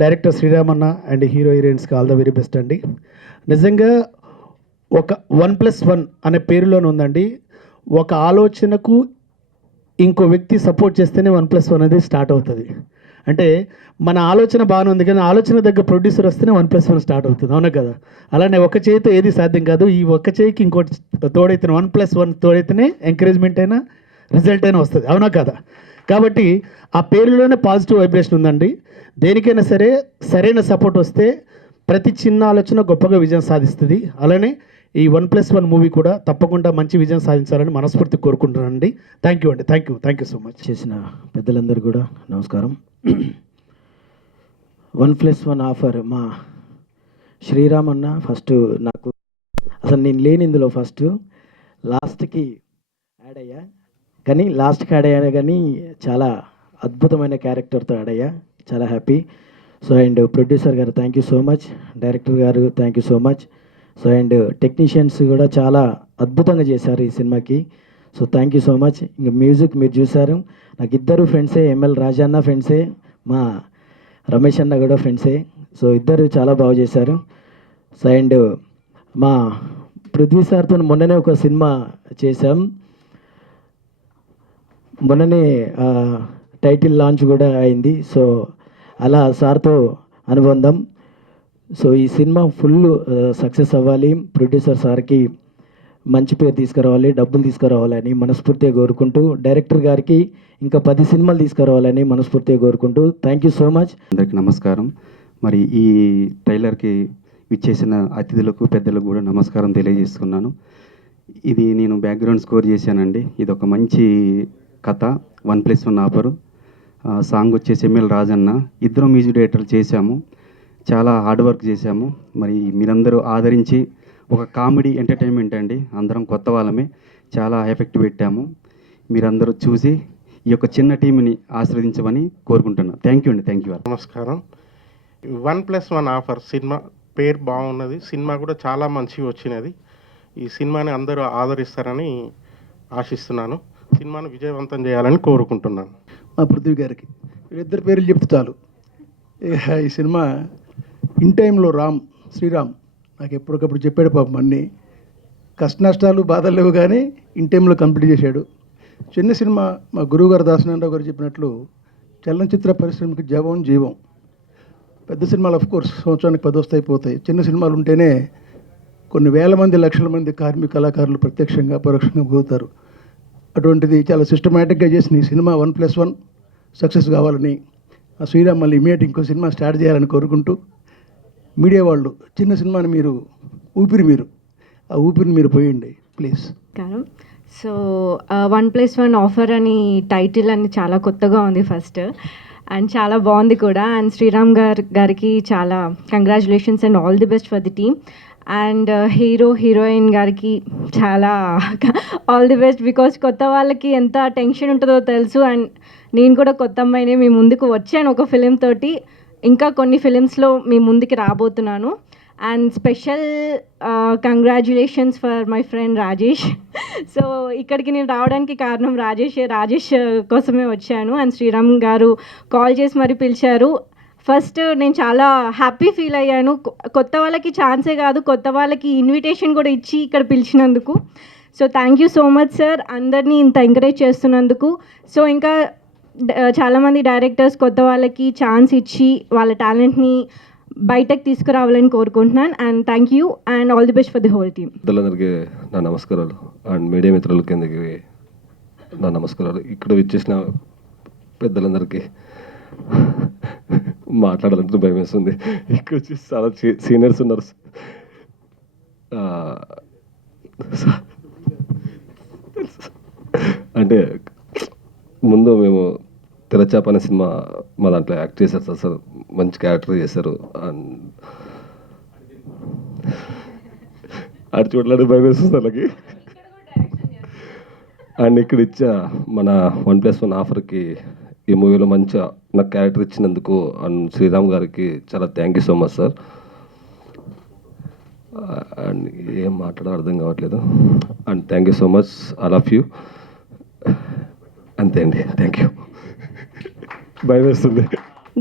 Director Sriramanna and hero హీరోయిన్స్కి all the very best అండి. నిజంగా ఒక 1+1 అనే పేరులోనే ఉందండి. ఒక ఆలోచనకు ఇంకో వ్యక్తి సపోర్ట్ చేస్తేనే 1+1 అనేది స్టార్ట్ అవుతుంది. అంటే మన ఆలోచన బాగానే ఉంది కానీ ఆలోచన దగ్గర ప్రొడ్యూసర్ వస్తేనే 1+1 స్టార్ట్ అవుతుంది, అవునా కదా? అలానే ఒక చేయితో ఏది సాధ్యం కాదు. ఈ ఒక్క చేయికి ఇంకోటి తోడైతే 1+1 తోడైతేనే ఎంకరేజ్మెంట్ అయినా రిజల్ట్ అయినా వస్తుంది, అవునా కదా? కాబట్టి ఆ పేరులోనే పాజిటివ్ వైబ్రేషన్ ఉందండి. దేనికైనా సరే సరైన సపోర్ట్ వస్తే ప్రతి చిన్న ఆలోచన గొప్పగా విజయం సాధిస్తుంది. అలానే ఈ 1+1 మూవీ కూడా తప్పకుండా మంచి విజయం సాధించాలని మనస్ఫూర్తి కోరుకుంటున్నానండి. థ్యాంక్ యూ అండి, థ్యాంక్ యూ సో మచ్. చేసిన పెద్దలందరూ కూడా నమస్కారం. 1+1 ఆఫర్ మా శ్రీరామ్ అన్న ఫస్ట్ నాకు అసలు నేను లేని ఇందులో ఫస్ట్ లాస్ట్కి యాడ్ అయ్యా, కానీ లాస్ట్కి యాడ్ అయ్యా కానీ చాలా అద్భుతమైన క్యారెక్టర్తో యాడ్ అయ్యా, చాలా హ్యాపీ. సో అండ్ ప్రొడ్యూసర్ గారు thank you so much, director గారు thank you so much. So and technicians కూడా చాలా అద్భుతంగా చేశారు ఈ సినిమాకి. So thank you so much. ఇంకా మ్యూజిక్ మీరు చూసారు, నాకు ఇద్దరు ఫ్రెండ్సే, ఎంఎల్ రాజా అన్న ఫ్రెండ్సే, మా రమేష్ అన్న కూడా ఫ్రెండ్సే. సో ఇద్దరు చాలా బాగా చేశారు. సో అండ్ మా పృథ్వీ సార్తో మొన్ననే ఒక సినిమా చేశాం, మొన్ననే టైటిల్ లాంచ్ కూడా అయింది. సో అలా సార్తో అనుబంధం. సో ఈ సినిమా ఫుల్ సక్సెస్ అవ్వాలి, ప్రొడ్యూసర్ సార్కి మంచి పేరు తీసుకురావాలి, డబ్బులు తీసుకురావాలని మనస్ఫూర్తిగా కోరుకుంటూ, డైరెక్టర్ గారికి ఇంకా 10 సినిమాలు తీసుకురావాలని మనస్ఫూర్తిగా కోరుకుంటూ థ్యాంక్ యూ సో మచ్. అందరికీ నమస్కారం. మరి ఈ ట్రైలర్కి విచ్చేసిన అతిథులకు పెద్దలకు కూడా నమస్కారం తెలియజేస్తున్నాను. ఇది నేను బ్యాక్గ్రౌండ్ స్కోర్ చేశానండి. ఇది ఒక మంచి కథ, 1+1 ఆఫరు. సాంగ్ వచ్చేసి ఎంఎల్ రాజన్న. ఇద్దరు మ్యూజిక్ డైరెక్టర్లు చేశాము, చాలా హార్డ్ వర్క్ చేశాము. మరి మీరందరూ ఆదరించి ఒక కామెడీ ఎంటర్టైన్మెంట్ అండి, అందరం కొత్త వాళ్ళమే, చాలా ఎఫెక్ట్ పెట్టాము. మీరందరూ చూసి ఈ యొక్క చిన్న టీంని ఆశీర్వదించమని కోరుకుంటున్నాను. థ్యాంక్ యూ అండి, థ్యాంక్ యూ. నమస్కారం. 1+1 ఆఫర్ సినిమా పేరు బాగున్నది, సినిమా కూడా చాలా మంచిగా వచ్చినది. ఈ సినిమాని అందరూ ఆదరిస్తారని ఆశిస్తున్నాను. సినిమాను విజయవంతం చేయాలని కోరుకుంటున్నాను. మా పృథ్వీ గారికి వీళ్ళిద్దరు పేర్లు చెప్తే చాలు. ఈ సినిమా ఇన్ టైంలో శ్రీరామ్ నాకు ఎప్పటికప్పుడు చెప్పాడు పాపం. అన్నీ కష్ట నష్టాలు బాధలు లేవు కానీ ఇన్ టైంలో కంప్లీట్ చేశాడు. చిన్న సినిమా మా గురువుగారు దాసనారాయణరావు గారు చెప్పినట్లు చలనచిత్ర పరిశ్రమకి జీవం. పెద్ద సినిమాలు ఆఫ్కోర్స్ సంవత్సరానికి 10 వస్తాయి పోతాయి. చిన్న సినిమాలు ఉంటేనే కొన్ని వేల మంది లక్షల మంది కళాకారులు ప్రత్యక్షంగా పరోక్షంగా పోతారు. అటువంటిది చాలా సిస్టమేటిక్గా చేసిన ఈ సినిమా 1+1 సక్సెస్ కావాలని, ఆ శ్రీరామ్ మళ్ళీ ఇమీడియట్ ఇంకో సినిమా స్టార్ట్ చేయాలని కోరుకుంటూ, మీడియా వాళ్ళు చిన్న సినిమాని మీరు ఆ ఊపిరిని మీరు పోయండి ప్లీజ్. సో 1+1 ఆఫర్ అని టైటిల్ అని చాలా కొత్తగా ఉంది ఫస్ట్, అండ్ చాలా బాగుంది కూడా. అండ్ శ్రీరామ్ గారికి చాలా congratulations and all the best for the team. And heroine గారికి చాలా ఆల్ ది బెస్ట్, బికాజ్ కొత్త వాళ్ళకి ఎంత టెన్షన్ ఉంటుందో తెలుసు. అండ్ నేను కూడా కొత్త అమ్మాయిని మీ ముందుకు వచ్చాను ఒక ఫిలిం తోటి, ఇంకా కొన్ని ఫిలిమ్స్లో మీ ముందుకి రాబోతున్నాను. And special congratulations for my friend Rajesh. So ఇక్కడికి నేను రావడానికి కారణం రాజేష్ కోసమే వచ్చాను. అండ్ శ్రీరామ్ గారు కాల్ చేసి మరి పిలిచారు. ఫస్ట్ నేను చాలా హ్యాపీ ఫీల్ అయ్యాను, కొత్త వాళ్ళకి ఛాన్సే కాదు కొత్త వాళ్ళకి ఇన్విటేషన్ కూడా ఇచ్చి ఇక్కడ పిలిచినందుకు. So thank you so much sir, అందరినీ ఇంత ఎంకరేజ్ చేస్తున్నందుకు. సో ఇంకా చాలామంది డైరెక్టర్స్ కొత్త వాళ్ళకి ఛాన్స్ ఇచ్చి వాళ్ళ టాలెంట్ని బయటకు తీసుకురావాలని కోరుకుంటున్నాను. And thank you and all the best for the whole team. పెద్దలందరికీ నా నమస్కారాలు అండ్ మీడియా మిత్రులకి నా నమస్కారాలు. ఇక్కడ విచ్చేసిన పెద్దలందరికీ మాట్లాడాలంటే భయం వేస్తుంది. ఇక్కడ వచ్చి చాలా సీనియర్స్ ఉన్నారు. అంటే ముందు మేము తెరచాప అనే సినిమా మా దాంట్లో యాక్ట్ చేశారు సార్, మంచి క్యారెక్టర్ చేశారు. అండ్ అటు చూడలేడు భయం వేస్తుంది వాళ్ళకి. అండ్ ఇక్కడ ఇచ్చా మన 1+1 ఆఫర్కి ఈ మూవీలో మంచిగా నాకు క్యారెక్టర్ ఇచ్చినందుకు అండ్ శ్రీరామ్ గారికి చాలా thank you so much sir. And ఏం మాట్లాడాలో అర్థం కావట్లేదు. And thank you so much, I love you. అంతే అండి, థ్యాంక్ యూ. భయం వేస్తుంది.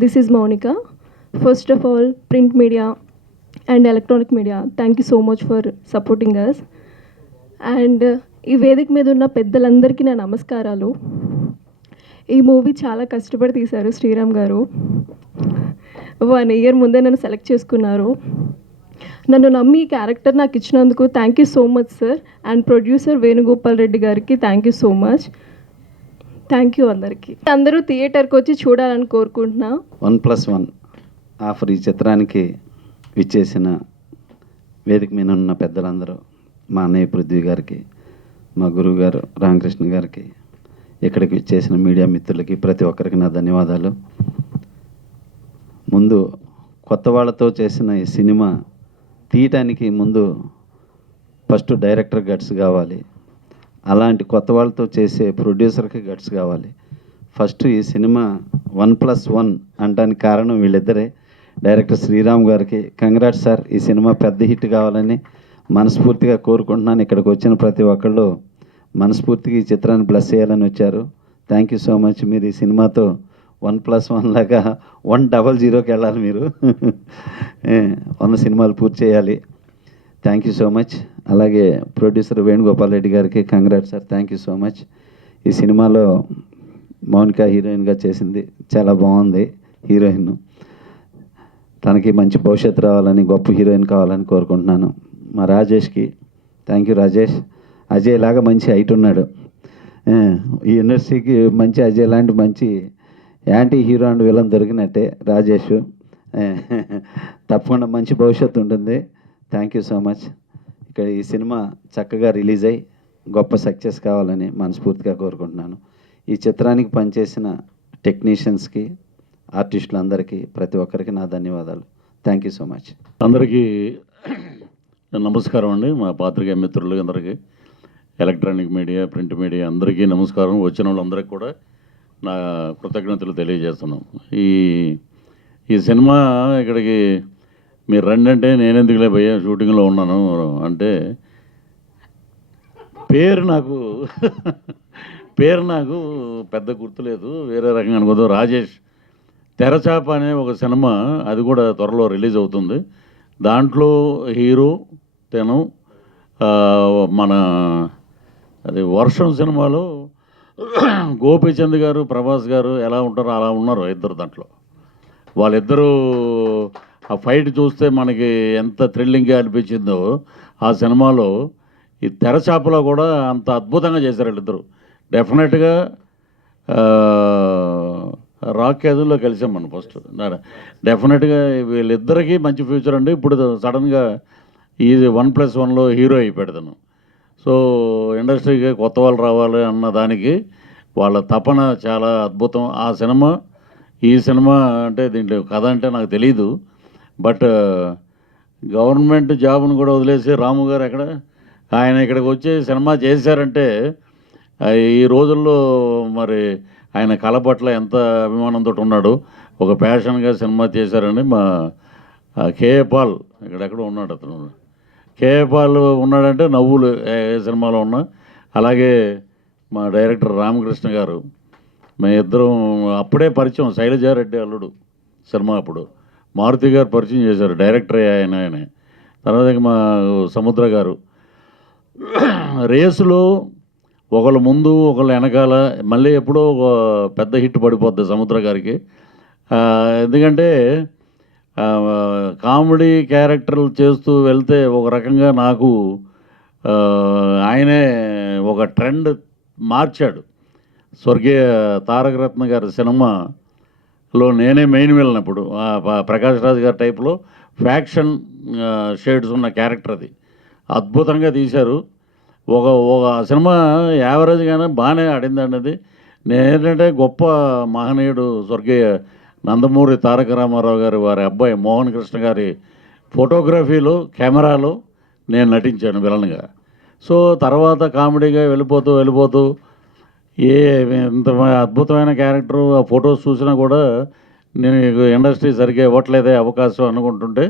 This is Monica First of all, print media and electronic media, thank you so much for supporting us. And ఈ వేదిక మీద ఉన్న పెద్దలందరికీ నా నమస్కారాలు. ఈ మూవీ చాలా కష్టపడి తీశారు శ్రీరామ్ గారు. 1 year ముందే నన్ను సెలెక్ట్ చేసుకున్నారు. నన్ను నమ్మి ఈ క్యారెక్టర్ నాకు ఇచ్చినందుకు thank you so much sir. And producer Venugopal Reddy గారికి thank you so much. Thank you అందరికీ. అందరూ థియేటర్కి వచ్చి చూడాలని కోరుకుంటున్నా. 1+1 ఆఫర్ ఈ చిత్రానికి విచ్చేసిన వేదిక మీద ఉన్న పెద్దలందరూ, మా అన్నయ్య పృథ్వీ గారికి, మా గురువు గారు రామకృష్ణ గారికి, ఇక్కడికి విచ్చేసిన మీడియా మిత్రులకి ప్రతి ఒక్కరికి నా ధన్యవాదాలు. ముందు కొత్త వాళ్ళతో చేసిన ఈ సినిమా తీయటానికి ముందు ఫస్ట్ డైరెక్టర్ గట్స్ కావాలి, అలాంటి కొత్త వాళ్ళతో చేసే ప్రొడ్యూసర్కి గట్స్ కావాలి. ఫస్ట్ ఈ సినిమా 1+1 అనడానికి కారణం వీళ్ళిద్దరే. డైరెక్టర్ శ్రీరామ్ గారికి కంగ్రాట్స్ సార్, ఈ సినిమా పెద్ద హిట్ కావాలని మనస్ఫూర్తిగా కోరుకుంటున్నాను. ఇక్కడికి వచ్చిన ప్రతి ఒక్కళ్ళు మనస్ఫూర్తిగా ఈ చిత్రాన్ని బ్లెస్ చేయాలని వచ్చారు. Thank you so much. మీరు ఈ సినిమాతో 1+1 లాగా 100కి వెళ్ళాలి. మీరు 100 సినిమాలు పూర్తి చేయాలి. Thank you so much. అలాగే ప్రొడ్యూసర్ వేణుగోపాల్ రెడ్డి గారికి congrats sir, thank you so much. ఈ సినిమాలో మౌనిక హీరోయిన్గా చేసింది, చాలా బాగుంది హీరోయిన్. తనకి మంచి భవిష్యత్తు రావాలని, గొప్ప హీరోయిన్ కావాలని కోరుకుంటున్నాను. మా రాజేష్కి థ్యాంక్ యూ రాజేష్. అజయ్ లాగా మంచి హైట్ ఉన్నాడు. ఈ ఇండస్ట్రీకి మంచి అజయ్ లాంటి మంచి యాంటీ హీరో అండ్ విలన్ దొరికినట్టే రాజేష్. తప్పకుండా మంచి భవిష్యత్తు ఉంటుంది. Thank you so much. ఇక్కడ ఈ సినిమా చక్కగా రిలీజ్ అయ్యి గొప్ప సక్సెస్ కావాలని మనస్ఫూర్తిగా కోరుకుంటున్నాను. ఈ చిత్రానికి పనిచేసిన టెక్నీషియన్స్కి, ఆర్టిస్టులందరికీ, ప్రతి ఒక్కరికి నా ధన్యవాదాలు. Thank you so much. అందరికీ నమస్కారం అండి. మా పాత్రికేయ మిత్రులు అందరికీ, ఎలక్ట్రానిక్ మీడియా, ప్రింట్ మీడియా అందరికీ నమస్కారం. వచ్చిన వాళ్ళందరికీ కూడా నా కృతజ్ఞతలు తెలియజేస్తున్నాం. ఈ సినిమా ఇక్కడికి మీరు రండి అంటే నేనెందుకులే భయ్యా షూటింగ్లో ఉన్నాను అంటే, పేరు నాకు పెద్ద గుర్తులేదు, వేరే రకంగా అనుకోదు. రాజేష్ తెరచాప అనే ఒక సినిమా, అది కూడా త్వరలో రిలీజ్ అవుతుంది. దాంట్లో హీరో తను మన అది వర్షం సినిమాలో గోపీచంద్ గారు, ప్రభాస్ గారు ఎలా ఉంటారో అలా ఉన్నారు ఇద్దరు. దాంట్లో వాళ్ళిద్దరూ ఆ ఫైట్ చూస్తే మనకి ఎంత థ్రిల్లింగ్గా అనిపించిందో, ఆ సినిమాలో ఈ తెరచాపలో కూడా అంత అద్భుతంగా చేశారు వీళ్ళిద్దరు. డెఫినెట్గా రాక్ కేజుల్లో కలిసాం మనం ఫస్ట్. డెఫినెట్గా వీళ్ళిద్దరికీ మంచి ఫ్యూచర్ అండి. ఇప్పుడు సడన్గా ఈ 1+1లో హీరో అయిపోయాడు. సో ఇండస్ట్రీకి కొత్త వాళ్ళు రావాలి అన్న దానికి వాళ్ళ తపన చాలా అద్భుతం. ఆ సినిమా, ఈ సినిమా అంటే దీంట్లో కథ అంటే నాకు తెలీదు, బట్ గవర్నమెంట్ జాబ్ను కూడా వదిలేసి రాము గారు ఆయన ఇక్కడికి వచ్చి సినిమా చేశారంటే, ఈ రోజుల్లో మరి ఆయన కళ పట్ల ఎంత అభిమానంతో ఉన్నాడు. ఒక ప్యాషన్గా సినిమా చేశారని మా కేఏ పాల్ ఇక్కడెక్కడ ఉన్నాడు. అతను కేఏ పాల్ ఉన్నాడంటే నవ్వులు ఏ సినిమాలో ఉన్నా. అలాగే మా డైరెక్టర్ రామకృష్ణ గారు, మేము ఇద్దరం అప్పుడే పరిచయం. శైలజారెడ్డి అల్లుడు సినిమా అప్పుడు మారుతి గారు పరిచయం చేశారు, డైరెక్టర్ ఆయనే. తర్వాత మా సముద్ర గారు రేసులో ఒకళ్ళు ముందు ఒకళ్ళు వెనకాల, మళ్ళీ ఎప్పుడో ఒక పెద్ద హిట్ పడిపోద్ది సముద్ర గారికి. ఎందుకంటే కామెడీ క్యారెక్టర్లు చేస్తూ వెళ్తే ఒక రకంగా నాకు ఆయనే ఒక ట్రెండ్ మార్చాడు. స్వర్గీయ తారకరత్న గారి సినిమాలో నేనే మెయిన్ వెళ్ళినప్పుడు ప్రకాష్ రాజ్ గారి టైప్లో ఫ్యాక్షన్ షేడ్స్ ఉన్న క్యారెక్టర్ అది అద్భుతంగా తీశారు. ఒక సినిమా యావరేజ్గానే బాగానే ఆడిందండి అది. నేనేంటంటే గొప్ప మహనీయుడు స్వర్గీయ నందమూరి తారక రామారావు గారి వారి అబ్బాయి మోహన్ కృష్ణ గారి ఫోటోగ్రఫీలో, కెమెరాలో నేను నటించాను విలన్గా. సో తర్వాత కామెడీగా వెళ్ళిపోతూ ఇంత అద్భుతమైన క్యారెక్టరు, ఆ ఫొటోస్ చూసినా కూడా నేను ఇండస్ట్రీ సరిగ్గా ఇవ్వట్లేదే అవకాశం అనుకుంటుంటే,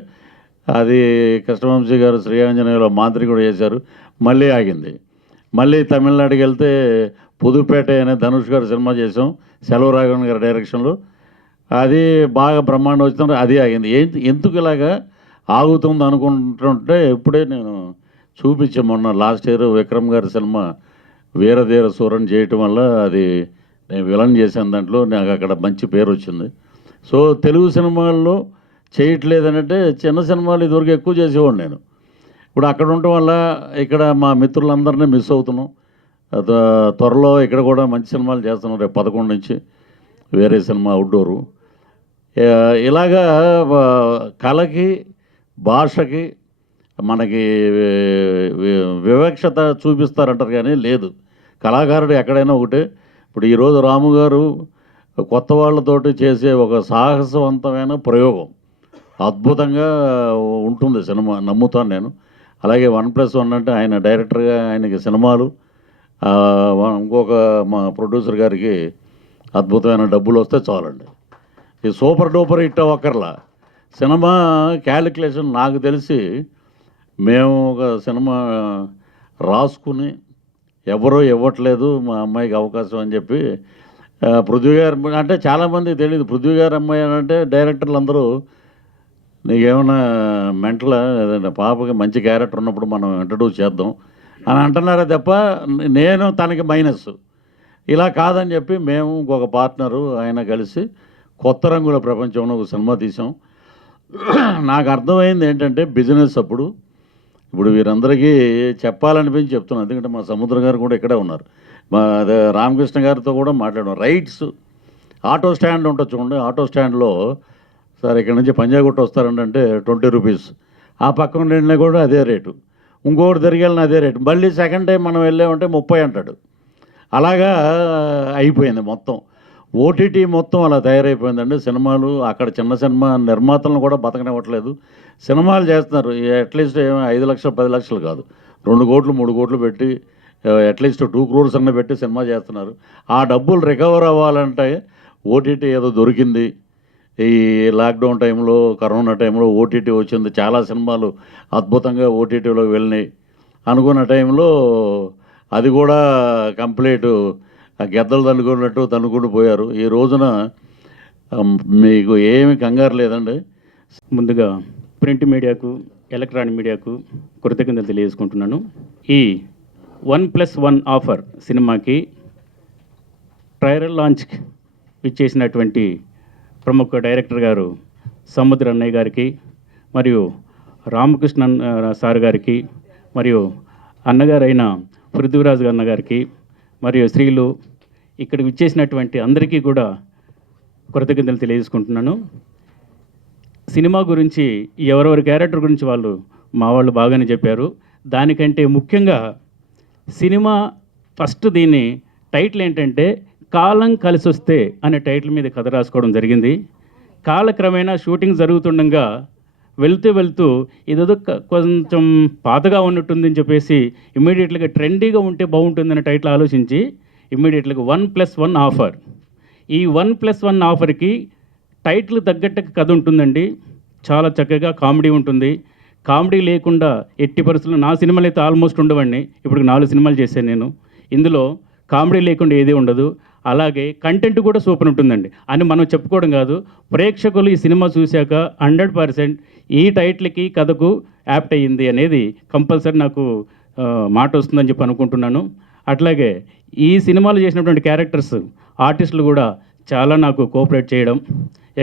అది కృష్ణవంశీ గారు శ్రీయాంజనేయులో మాదిరి కూడా చేశారు, మళ్ళీ ఆగింది. మళ్ళీ తమిళనాడుకి వెళ్తే పుదుపేట అనే ధనుష్ గారు సినిమా చేసాం, సెలవు రాఘవన్ గారి డైరెక్షన్లో. అది బాగా బ్రహ్మాండం వచ్చిన అది ఆగింది. ఎందుకు ఇలాగా ఆగుతుంది అనుకుంటుంటే ఇప్పుడే నేను చూపించాను మొన్న లాస్ట్ ఇయర్ విక్రమ్ గారి సినిమా వీరధీర సూరన్ చేయటం వల్ల అది నేను విలన్ చేశాను, దాంట్లో నాకు అక్కడ మంచి పేరు వచ్చింది. సో తెలుగు సినిమాల్లో చేయట్లేదనంటే చిన్న సినిమాలు ఇదివరకు ఎక్కువ చేసేవాడు నేను. ఇప్పుడు అక్కడ ఉండటం వల్ల ఇక్కడ మా మిత్రులందరినీ మిస్ అవుతున్నాం. త్వరలో ఇక్కడ కూడా మంచి సినిమాలు చేస్తున్నాం. రేపు 11 నుంచి వేరే సినిమా అవుట్డోరు. ఇలాగా కళకి భాషకి మనకి వివక్షత చూపిస్తారంటారు కానీ లేదు. కళాకారుడు ఎక్కడైనా ఒకటే. ఇప్పుడు ఈరోజు రాము గారు కొత్త వాళ్ళతోటి చేసే ఒక సాహసవంతమైన ప్రయోగం అద్భుతంగా ఉంటుంది సినిమా, నమ్ముతాను నేను. అలాగే 1+1 అంటే ఆయన డైరెక్టర్గా ఆయనకి సినిమాలు, ఇంకొక మా ప్రొడ్యూసర్ గారికి అద్భుతమైన డబ్బులు వస్తే చాలండి. ఈ సూపర్ డూపర్ హిట్ అవ్వక్కర్లా. సినిమా క్యాలిక్యులేషన్ నాకు తెలిసి మేము ఒక సినిమా రాసుకుని ఎవరో ఇవ్వట్లేదు మా అమ్మాయికి అవకాశం అని చెప్పి పృథ్వీ గారు అంటే చాలామందికి తెలియదు. పృథ్వీ గారు అమ్మాయి అని అంటే డైరెక్టర్లు అందరూ నీకేమైనా మెంటల్ ఏదైనా పాపకి మంచి క్యారెక్టర్ ఉన్నప్పుడు మనం ఇంట్రడ్యూస్ చేద్దాం అని అంటున్నారే తప్ప నేను తనకి మైనస్ ఇలా కాదని చెప్పి మేము ఇంకొక పార్ట్నరు ఆయన కలిసి కొత్త రంగుల ప్రపంచంలో ఒక సినిమా తీసాం. నాకు అర్థమైంది ఏంటంటే బిజినెస్ ఇప్పుడు వీరందరికీ చెప్పాలనిపించి చెప్తున్నాను. ఎందుకంటే మా సముద్ర గారు కూడా ఇక్కడే ఉన్నారు. మా రామకృష్ణ గారితో కూడా మాట్లాడాం. రైట్స్ ఆటో స్టాండ్ ఉంటుంది చూడండి, ఆటో స్టాండ్లో సార్ ఇక్కడ నుంచి పంజాగుట్ట వస్తారంటే 20 రూపీస్, ఆ పక్కన వెళ్ళినా కూడా అదే రేటు, ఇంకోటి తిరిగి వెళ్ళిన అదే రేటు, మళ్ళీ సెకండ్ టైం మనం వెళ్ళామంటే 30 అంటాడు. అలాగా అయిపోయింది మొత్తం. ఓటీటీ మొత్తం అలా తయారైపోయిందండి. సినిమాలు అక్కడ చిన్న సినిమా నిర్మాతలను కూడా బతకనివ్వట్లేదు. సినిమాలు చేస్తున్నారు అట్లీస్ట్ 5 లక్షలు 10 లక్షలు కాదు, 2 కోట్లు 3 కోట్లు పెట్టి అట్లీస్ట్ 2 crores అన్న పెట్టి సినిమా చేస్తున్నారు. ఆ డబ్బులు రికవర్ అవ్వాలంటే ఓటీటీ ఏదో దొరికింది. ఈ లాక్డౌన్ టైంలో, కరోనా టైంలో ఓటీటీ వచ్చింది. చాలా సినిమాలు అద్భుతంగా ఓటీటీలోకి వెళ్ళినాయి. అనుకున్న టైంలో అది కూడా కంప్లీట్ గెద్దలు తన్నుకుంటూ పోయారు. ఈ రోజున మీకు ఏమి కంగారు లేదండి. ముందుగా ప్రింట్ మీడియాకు, ఎలక్ట్రానిక్ మీడియాకు కృతజ్ఞతలు తెలియజేసుకుంటున్నాను. ఈ 1+1 ఆఫర్ సినిమాకి ట్రయల్ లాంచ్ ఇచ్చేసినటువంటి ప్రముఖ డైరెక్టర్ గారు సముద్ర అన్నయ్య గారికి, మరియు రామకృష్ణ సార్ గారికి, మరియు అన్నగారైన పృథ్వీరాజ్ అన్న గారికి, మరియు స్త్రీలు ఇక్కడికి ఇచ్చేసినటువంటి అందరికీ కూడా కృతజ్ఞతలు తెలియజేసుకుంటున్నాను. సినిమా గురించి ఎవరెవరి క్యారెక్టర్ గురించి మా వాళ్ళు బాగానే చెప్పారు. దానికంటే ముఖ్యంగా సినిమా ఫస్ట్ దీని టైటిల్ ఏంటంటే కాలం కలిసి వస్తే అనే టైటిల్ మీద కథ రాసుకోవడం జరిగింది. కాలక్రమేణా షూటింగ్ జరుగుతుండగా వెళ్తూ ఇదేదో కొంచెం పాతగా ఉన్నట్టుందని చెప్పేసి ఇమ్మీడియట్గా ట్రెండీగా ఉంటే బాగుంటుందనే టైటిల్ ఆలోచించి ఇమ్మీడియట్గా 1+1 ఆఫర్. ఈ 1+1 ఆఫర్కి టైటిల్ తగ్గట్టు కథ ఉంటుందండి. చాలా చక్కగా కామెడీ ఉంటుంది. కామెడీ లేకుండా ఎట్టి పరిస్థితుల్లో నా సినిమాలు అయితే ఆల్మోస్ట్ ఉండవండి. ఇప్పుడు 4 సినిమాలు చేశాను నేను. ఇందులో కామెడీ లేకుండా ఏదీ ఉండదు. అలాగే కంటెంట్ కూడా సూపర్ ఉంటుందండి అని మనం చెప్పుకోవడం కాదు, ప్రేక్షకులు ఈ సినిమా చూశాక 100% ఈ టైటిల్కి కథకు యాప్ట్ అయ్యింది అనేది కంపల్సరీ నాకు మాట వస్తుందని చెప్పి అనుకుంటున్నాను. అట్లాగే ఈ సినిమాలో చేసినటువంటి క్యారెక్టర్స్, ఆర్టిస్టులు కూడా చాలా నాకు కోఆపరేట్ చేయడం,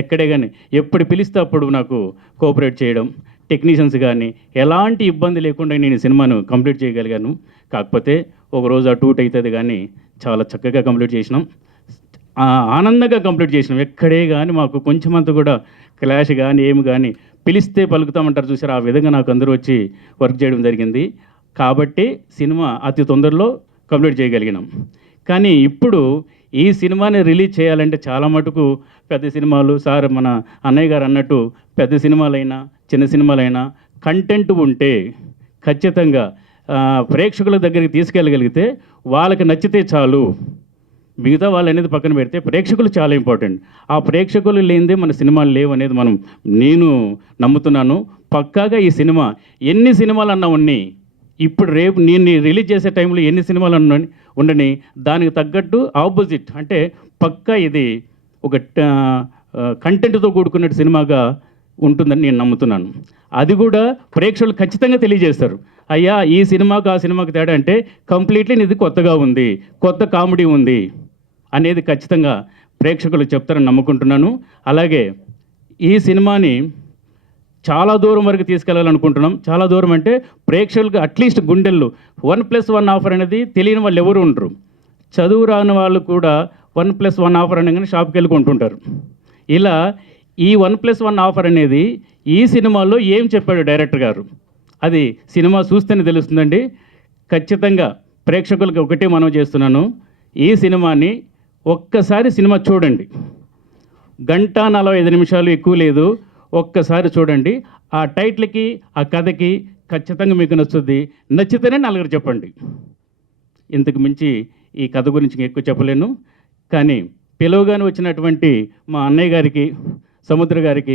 ఎక్కడే కానీ ఎప్పుడు పిలిస్తే అప్పుడు నాకు కోఆపరేట్ చేయడం, టెక్నీషియన్స్ కానీ ఎలాంటి ఇబ్బంది లేకుండా నేను సినిమాను కంప్లీట్ చేయగలిగాను. కాకపోతే ఒకరోజు అటు ఇటు అవుతుంది కానీ చాలా చక్కగా కంప్లీట్ చేసినాం, ఆనందంగా కంప్లీట్ చేసినాం. ఎక్కడే కానీ మాకు కొంచెమంత కూడా క్లాష్ కానీ ఏమి కానీ పిలిస్తే పలుకుతామంటారు చూసారు, ఆ విధంగా నాకు అందరూ వచ్చి వర్క్ చేయడం జరిగింది. కాబట్టి సినిమా అతి తొందరలో కంప్లీట్ చేయగలిగినాం. కానీ ఇప్పుడు ఈ సినిమాని రిలీజ్ చేయాలంటే చాలా మటుకు పెద్ద సినిమాలు, సార్ మన అన్నయ్య గారు అన్నట్టు పెద్ద సినిమాలైనా చిన్న సినిమాలైనా కంటెంట్ ఉంటే ఖచ్చితంగా ప్రేక్షకుల దగ్గరికి తీసుకెళ్ళగలిగితే వాళ్ళకి నచ్చితే చాలు, మిగతా వాళ్ళు అనేది పక్కన పెడితే ప్రేక్షకులు చాలా ఇంపార్టెంట్. ఆ ప్రేక్షకులు లేనిదే మన సినిమాలు లేవు అనేది నేను నమ్ముతున్నాను. పక్కాగా ఈ సినిమా ఎన్ని సినిమాలు అన్నా ఉన్నాయి, ఇప్పుడు రేపు నేను రిలీజ్ చేసే టైంలో ఎన్ని సినిమాలు ఉండని దానికి తగ్గట్టు ఆపోజిట్ అంటే పక్కా ఇది ఒక కంటెంట్తో కూడుకున్న సినిమాగా ఉంటుందని నేను నమ్ముతున్నాను. అది కూడా ప్రేక్షకులు ఖచ్చితంగా తెలియజేస్తారు, అయ్యా ఈ సినిమాకు ఆ సినిమాకు తేడా అంటే కంప్లీట్లీ ఇది కొత్తగా ఉంది, కొత్త కామెడీ ఉంది అనేది ఖచ్చితంగా ప్రేక్షకులు చెప్తారని నమ్ముకుంటున్నాను. అలాగే ఈ సినిమాని చాలా దూరం వరకు తీసుకెళ్లాలనుకుంటున్నాం. చాలా దూరం అంటే ప్రేక్షకులకు అట్లీస్ట్ గుండెల్లో 1+1 ఆఫర్ అనేది తెలియని వాళ్ళు ఎవరు ఉండరు. చదువు రాని వాళ్ళు కూడా 1+1 ఆఫర్ అనగానే షాప్కి వెళ్ళి కొంటుంటారు. ఇలా ఈ 1+1 ఆఫర్ అనేది ఈ సినిమాలో ఏం చెప్పాడు డైరెక్టర్ గారు, అది సినిమా చూస్తేనే తెలుస్తుందండి. ఖచ్చితంగా ప్రేక్షకులకు ఒకటే మనం చేస్తున్నాను, ఈ సినిమాని ఒక్కసారి సినిమా చూడండి. 1:45 ఎక్కువ లేదు, ఒక్కసారి చూడండి. ఆ టైటిల్కి ఆ కథకి ఖచ్చితంగా మీకు నచ్చుద్ది. నచ్చితేనే నలుగురు చెప్పండి. ఇంతకు మించి ఈ కథ గురించి ఎక్కువ చెప్పలేను. కానీ పిలువగానే వచ్చినటువంటి మా అన్నయ్య గారికి, సముద్ర గారికి